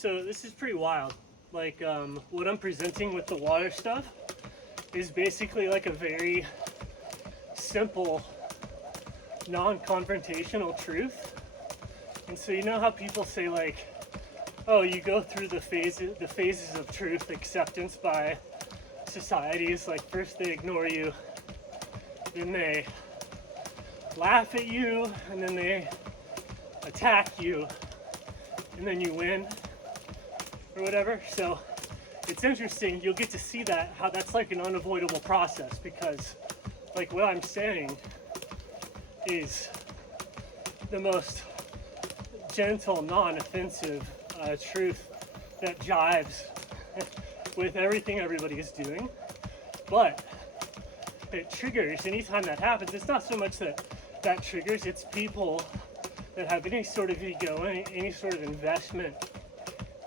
So this is pretty wild. Like what I'm presenting with the water stuff is basically like a very simple, non-confrontational truth. And so you know how people say like, oh, you go through the phases of truth acceptance by societies. Like first they ignore you, then they laugh at you, and then they attack you, and then you win, or whatever. So it's interesting, you'll get to see that, how that's like an unavoidable process, because like what I'm saying is the most gentle, non-offensive truth that jives with everything everybody is doing. But it triggers, anytime that happens, it's not so much that that triggers, it's people that have any sort of ego, any sort of investment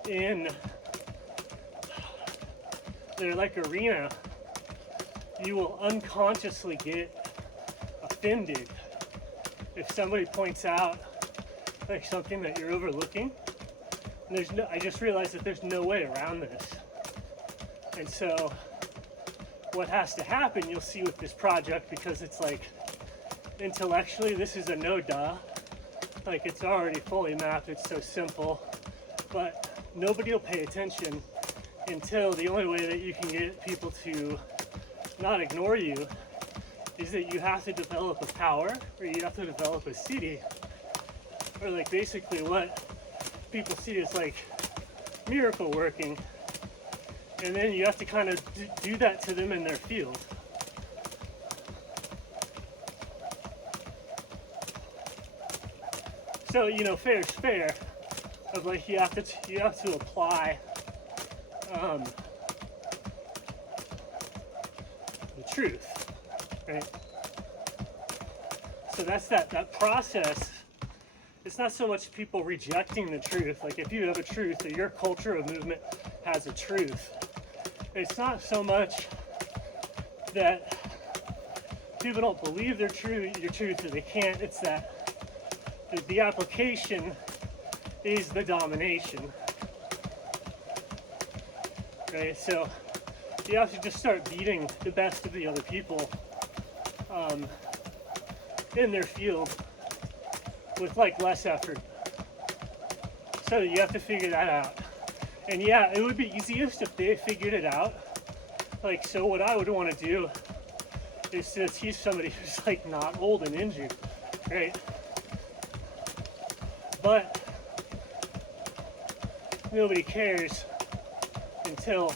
in their like arena. You will unconsciously get offended if somebody points out like something that you're overlooking. And I just realized that there's no way around this. And so what has to happen, you'll see with this project, because it's like intellectually this is a no duh, like it's already fully mapped, it's so simple, but nobody will pay attention until the only way that you can get people to not ignore you is that you have to develop a power, or you have to develop a city, or like basically what people see is like miracle working, and then you have to kind of do that to them in their field. So, you know, fair is fair, of like you have to apply the truth, right? So that's that process. It's not so much people rejecting the truth. Like if you have a truth, or your culture of movement has a truth, it's not so much that people don't believe your truth, or they can't. It's that the application is the domination, right? So you have to just start beating the best of the other people in their field with like less effort. So you have to figure that out. And yeah, it would be easiest if they figured it out. Like, so what I would want to do is to teach somebody who's like not old and injured, right? But nobody cares until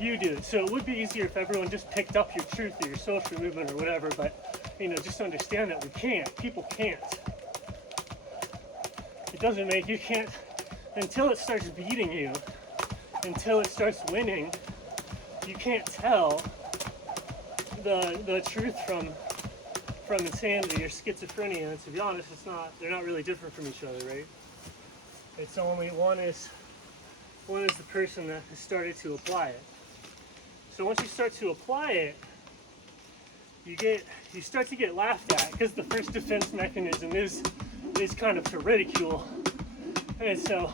you do it. So it would be easier if everyone just picked up your truth, or your social movement, or whatever, but you know, just understand that we can't. People can't. It doesn't make, you can't, until it starts beating you, until it starts winning, you can't tell the truth from insanity or schizophrenia. And to be honest, they're not really different from each other, right? It's only one is the person that has started to apply it. So once you start to apply it, you start to get laughed at, because the first defense mechanism is kind of to ridicule. And so,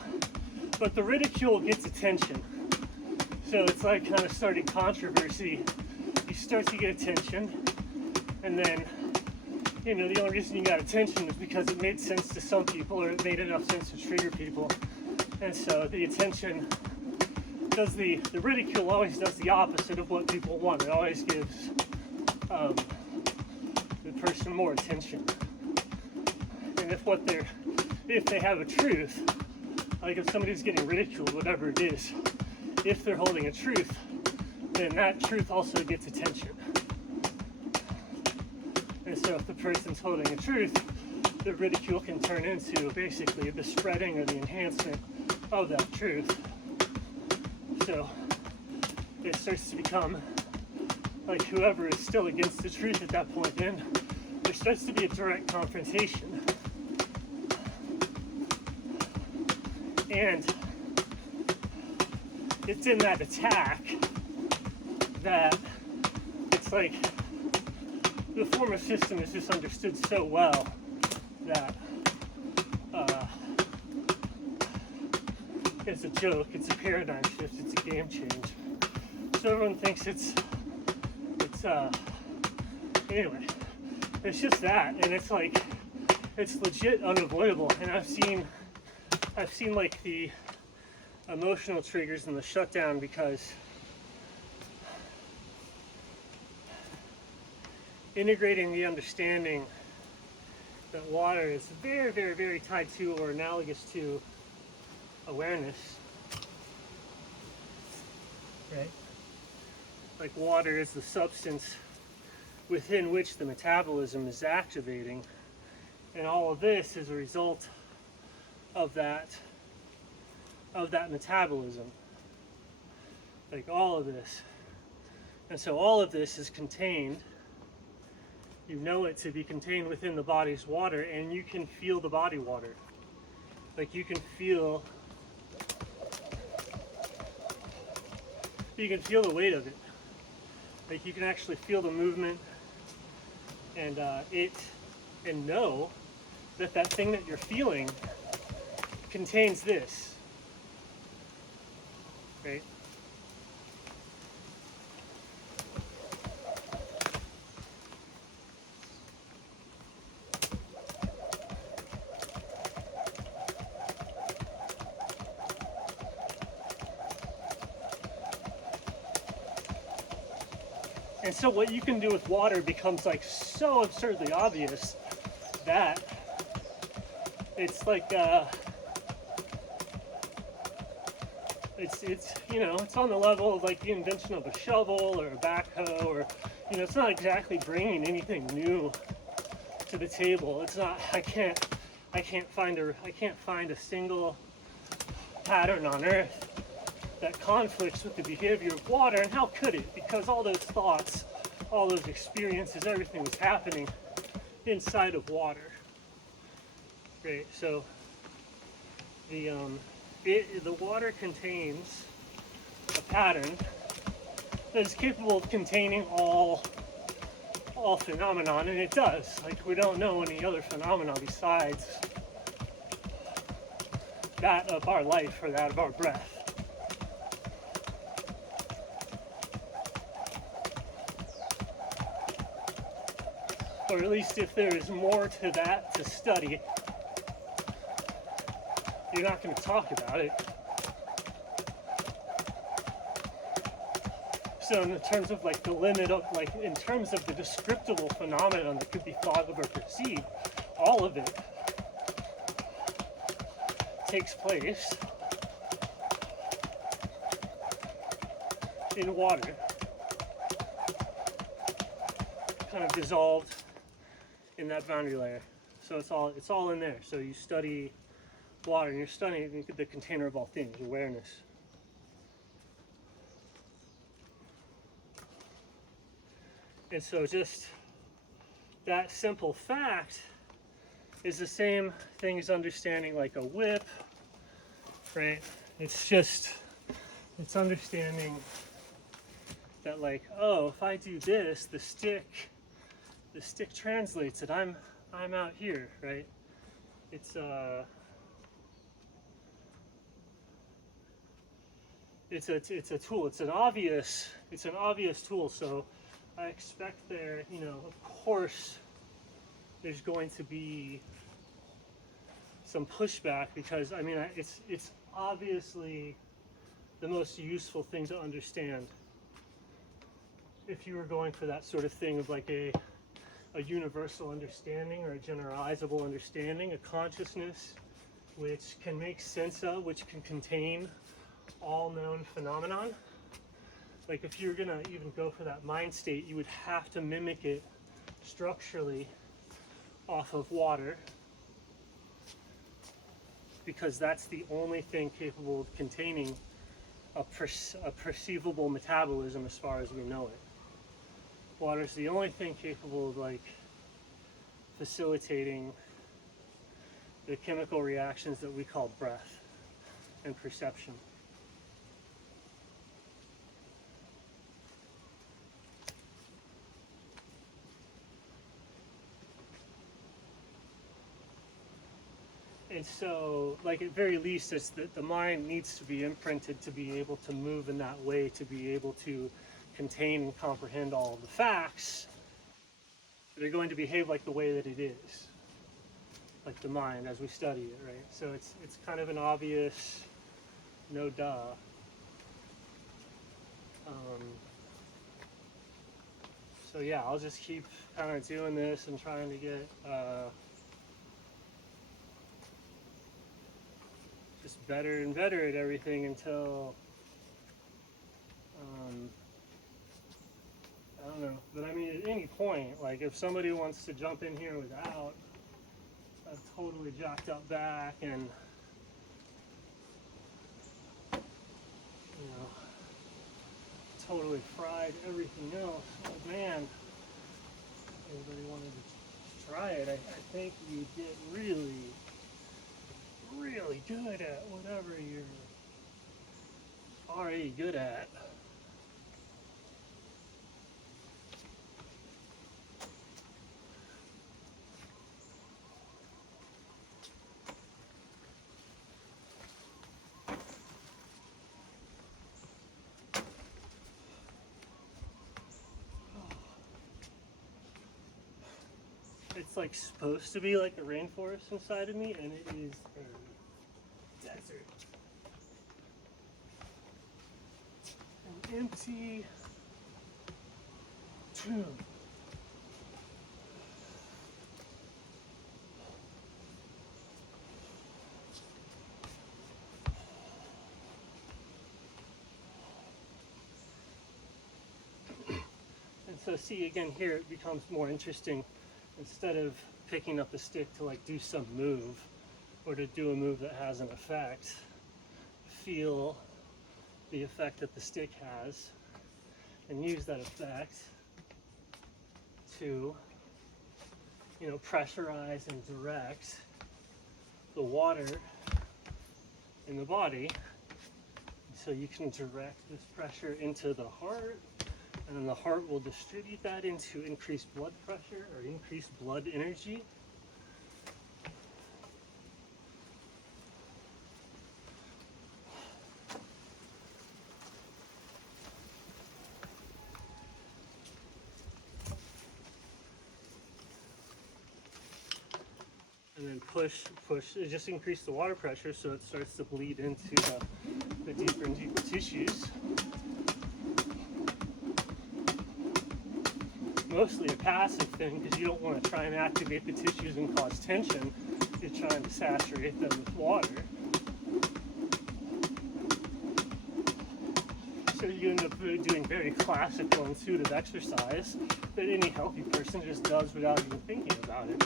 but the ridicule gets attention. So it's like kind of starting controversy. You start to get attention, and then, you know, the only reason you got attention is because it made sense to some people, or it made enough sense to trigger people. And so the attention does the ridicule always does the opposite of what people want. It always gives the person more attention. And if they have a truth, like if somebody's getting ridiculed, whatever it is, if they're holding a truth, then that truth also gets attention. And so if the person's holding a truth, the ridicule can turn into basically the spreading or the enhancement of that truth. So it starts to become like whoever is still against the truth at that point, then there starts to be a direct confrontation. And it's in that attack that it's like the former system is just understood so well that it's a joke, it's a paradigm shift, it's a game change. So everyone thinks it's anyway, it's just that, and it's like, it's legit unavoidable. And I've seen like the emotional triggers and the shutdown, because integrating the understanding that water is very, very, very tied to or analogous to awareness, right? Like water is the substance within which the metabolism is activating, and all of this is a result of that metabolism, like all of this. And so all of this is contained, you know it to be contained within the body's water, and you can feel the body water. Like you can feel the weight of it. Like you can actually feel the movement, and and know that that thing that you're feeling contains this, right? And so what you can do with water becomes like so absurdly obvious that it's like it's you know, it's on the level of like the invention of a shovel or a backhoe, or you know, it's not exactly bringing anything new to the table. It's not. I can't find a single pattern on earth that conflicts with the behavior of water. And how could it? Because all those thoughts, all those experiences, everything was happening inside of water. Right. So the water contains a pattern that is capable of containing all phenomenon, and it does. Like, we don't know any other phenomena besides that of our life or that of our breath. Or at least if there is more to that to study, you're not going to talk about it. So in terms of like the limit of, like in terms of the descriptible phenomenon that could be thought of or perceived, all of it takes place in water, kind of dissolved in that boundary layer. So it's all in there. So you study water, and you're studying the container of all things, awareness. And so just that simple fact is the same thing as understanding like a whip, right? It's understanding that, like, oh, if I do this, the stick translates it. I'm out here, right? It's a tool. It's an obvious tool. So I expect there, you know, of course, there's going to be some pushback, because I mean, it's obviously the most useful thing to understand if you were going for that sort of thing of like a universal understanding or a generalizable understanding, a consciousness which can make sense of, which can contain all known phenomenon. Like if you're gonna even go for that mind state, you would have to mimic it structurally off of water, because that's the only thing capable of containing a perceivable metabolism as far as we know it. Water is the only thing capable of like facilitating the chemical reactions that we call breath and perception. And so, like, at very least, it's that the mind needs to be imprinted to be able to move in that way, to be able to contain and comprehend all of the facts that are going to behave like the way that it is, like the mind as we study it, right? So it's kind of an obvious, no duh. So yeah, I'll just keep kind of doing this and trying to get just better and better at everything until I don't know. But I mean, at any point, like if somebody wants to jump in here without a totally jacked up back and totally fried everything else, oh man, everybody wanted to try it. I think you get really, really good at whatever you're already good at. It's like supposed to be like a rainforest inside of me, and it is a desert. An empty tomb. And so see, again here it becomes more interesting. Instead of picking up a stick to like do some move or to do a move that has an effect, feel the effect that the stick has and use that effect to, pressurize and direct the water in the body. So you can direct this pressure into the heart, and then the heart will distribute that into increased blood pressure or increased blood energy. And then push, it just increase the water pressure so it starts to bleed into the deeper and deeper tissues. Mostly a passive thing because you don't want to try and activate the tissues and cause tension. You're trying to saturate them with water. So you end up doing very classical intuitive exercise that any healthy person just does without even thinking about it.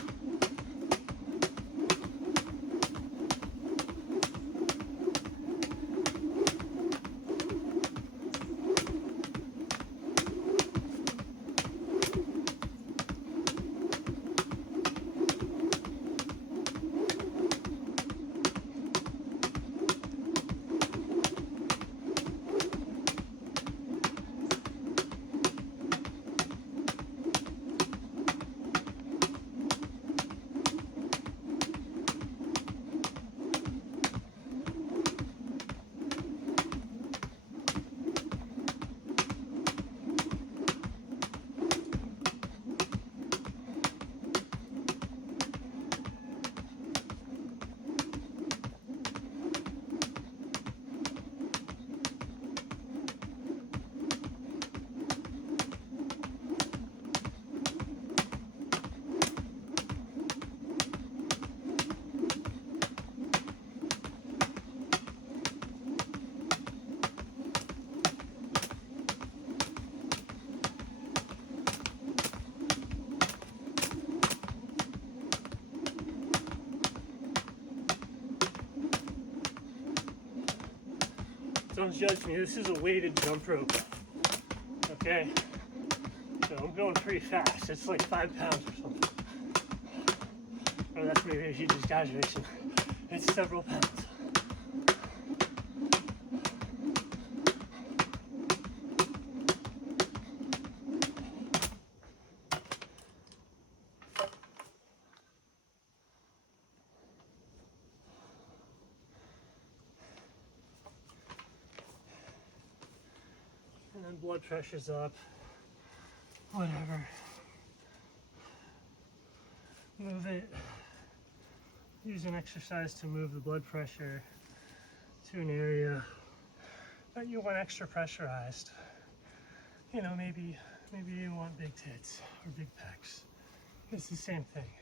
Don't judge me, this is a weighted jump rope, okay? So I'm going pretty fast, it's like 5 pounds or something. Or that's maybe a huge exaggeration. It's several pounds. blood pressure's up, whatever. Move it. Use an exercise to move the blood pressure to an area that you want extra pressurized. You know, maybe you want big tits or big pecs. It's the same thing.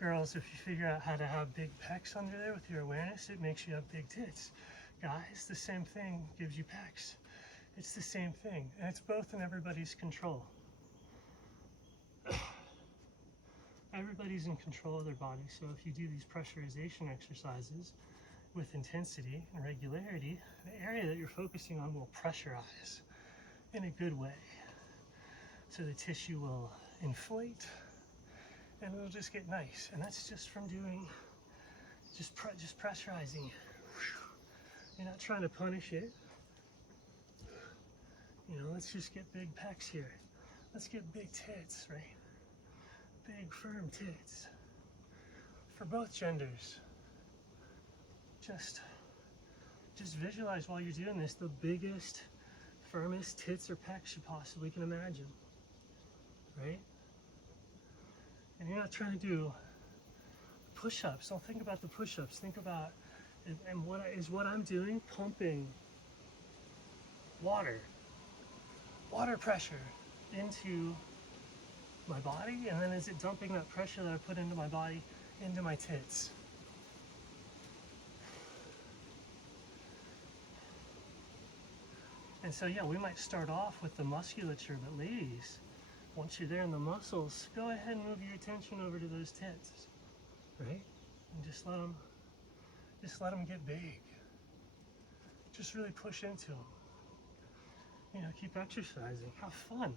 Girls, if you figure out how to have big pecs under there with your awareness, it makes you have big tits. Guys, the same thing gives you pecs. It's the same thing, and it's both in everybody's control. Everybody's in control of their body, so if you do these pressurization exercises with intensity and regularity, the area that you're focusing on will pressurize in a good way. So the tissue will inflate and it'll just get nice. And that's just from doing, just pressurizing it. You're not trying to punish it. You know, let's just get big pecs here. Let's get big tits, right? Big firm tits for both genders. Just visualize while you're doing this the biggest, firmest tits or pecs you possibly can imagine, right? And you're not trying to do push-ups. Don't think about the push-ups. Think about, and what I'm doing, pumping water pressure into my body, and then is it dumping that pressure that I put into my body into my tits? And so yeah, we might start off with the musculature, but ladies, once you're there in the muscles, go ahead and move your attention over to those tits, right? And just let them get big. Just really push into them. You know, keep exercising. Have fun.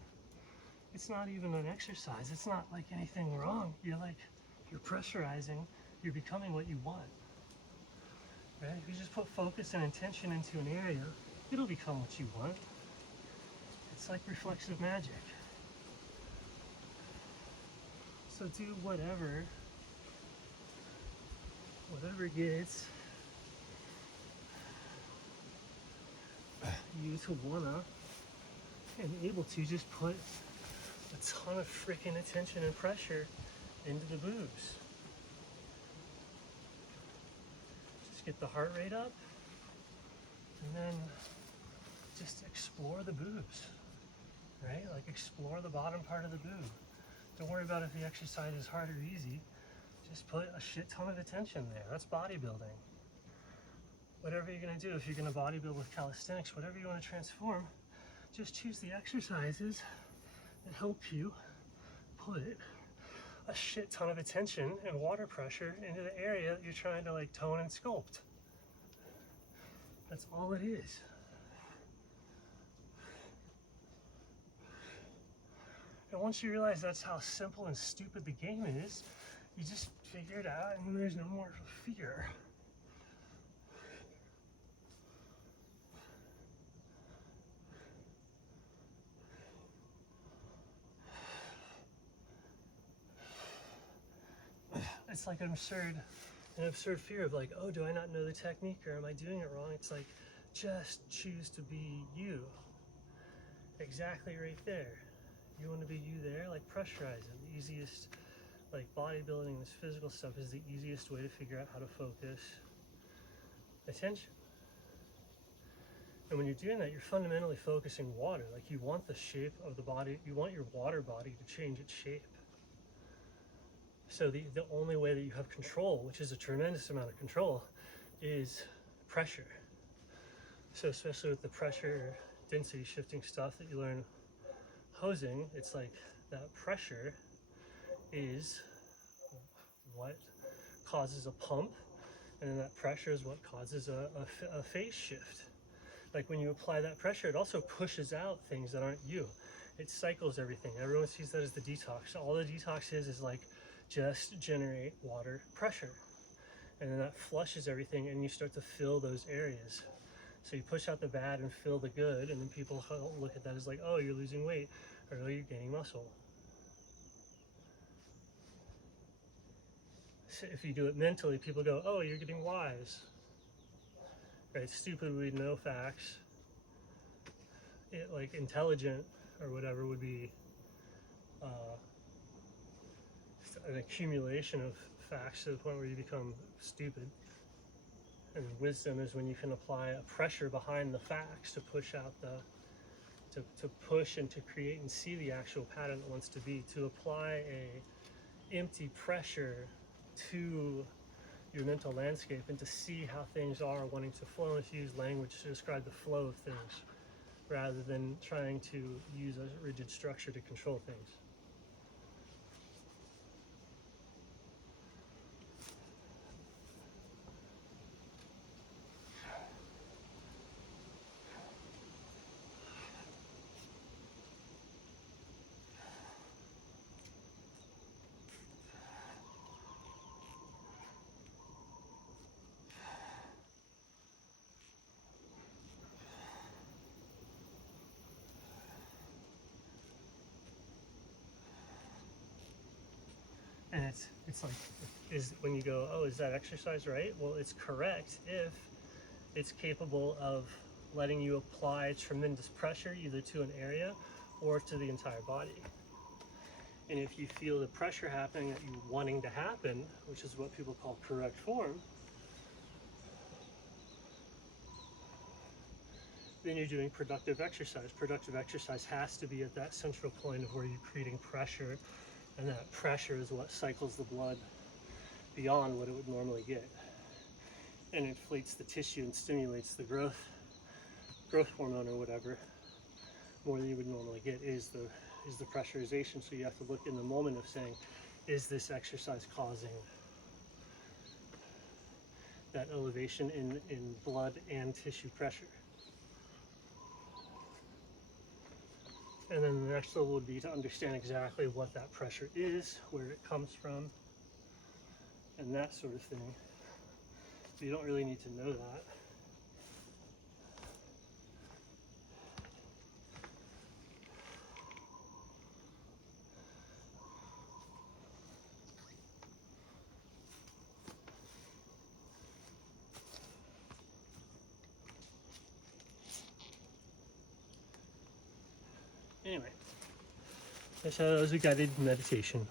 It's not even an exercise. It's not like anything wrong. You're pressurizing. You're becoming what you want, right? If you just put focus and intention into an area, it'll become what you want. It's like reflexive magic. So do whatever gets you to wanna and able to just put a ton of freaking attention and pressure into the boobs. Just get the heart rate up and then just explore the boobs, right? Like explore the bottom part of the boob. Don't worry about if the exercise is hard or easy. Just put a shit ton of attention there. That's bodybuilding. Whatever you're gonna do, if you're gonna bodybuild with calisthenics, whatever you wanna transform, just choose the exercises that help you put a shit ton of attention and water pressure into the area that you're trying to like tone and sculpt. That's all it is. And once you realize that's how simple and stupid the game is, you just figure it out and there's no more fear. It's like an absurd fear of like, oh, do I not know the technique or am I doing it wrong? It's like, just choose to be you. Exactly right there. You want to be you there, like pressurize it. The easiest, like bodybuilding, this physical stuff is the easiest way to figure out how to focus attention. And when you're doing that, you're fundamentally focusing water. Like you want the shape of the body, you want your water body to change its shape. So the only way that you have control, which is a tremendous amount of control, is pressure. So especially with the pressure density shifting stuff that you learn hosing, it's like that pressure is what causes a pump, and then that pressure is what causes a phase shift. Like when you apply that pressure, it also pushes out things that aren't you. It cycles everything. Everyone sees that as the detox. All the detox is like just generate water pressure, and then that flushes everything and you start to fill those areas. So you push out the bad and fill the good, and then people look at that as like, oh, you're losing weight, or oh, you're gaining muscle. So if you do it mentally, people go, oh, you're getting wise. Right? Stupid, we know facts. like intelligent or whatever would be an accumulation of facts to the point where you become stupid. And wisdom is when you can apply a pressure behind the facts to push out to push and to create and see the actual pattern it wants to be, to apply a empty pressure to your mental landscape and to see how things are wanting to flow, and to use language to describe the flow of things rather than trying to use a rigid structure to control things. And it's like, is when you go, oh, is that exercise right? Well, it's correct if it's capable of letting you apply tremendous pressure either to an area or to the entire body. And if you feel the pressure happening that you're wanting to happen, which is what people call correct form, then you're doing productive exercise. Productive exercise has to be at that central point of where you're creating pressure, and that pressure is what cycles the blood beyond what it would normally get, and inflates the tissue and stimulates the growth hormone or whatever more than you would normally get is the pressurization. So you have to look in the moment of saying, is this exercise causing that elevation in blood and tissue pressure? And then the next level would be to understand exactly what that pressure is, where it comes from, and that sort of thing. So you don't really need to know that. Anyway, that was a guided meditation.